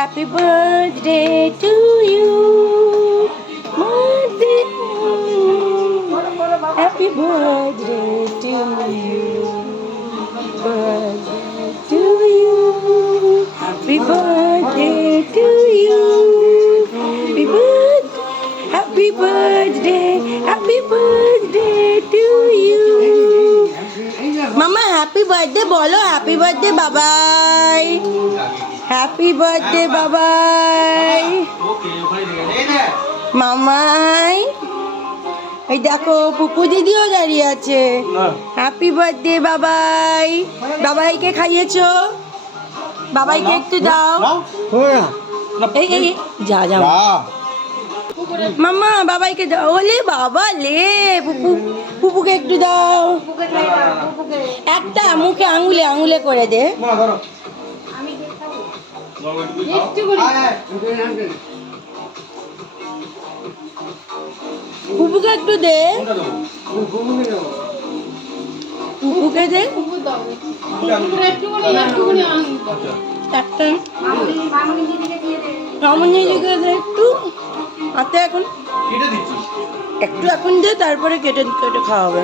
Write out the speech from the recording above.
Happy birthday to you. Birthday. Happy birthday to you. Birthday to you. Happy birthday to you. Happy birthday. Happy birthday. Happy birthday to you. Mama, happy birthday bolo. Happy birthday, bye bye. Happy birthday, bye bye. মামাই এই দেখো পুপু দিদিও দাঁড়িয়ে আছে। Happy birthday বাবাই। বাবাইকে খাইয়েছো? বাবাইকে একটু দাও। এই এই যা যা মাম্মা বাবাইকে দাও। ওলে বাবা লে পুপু পুপুকে একটু দাও। একটা মুখে আঙুলে আঙুলে করে দে। পুপুকে একটু দে। পুপুকে দে একটা। মামনিদিকে দে একটু হাতে এখন একটু এখন দে, তারপরে কেটে কেটে খাওয়াবে।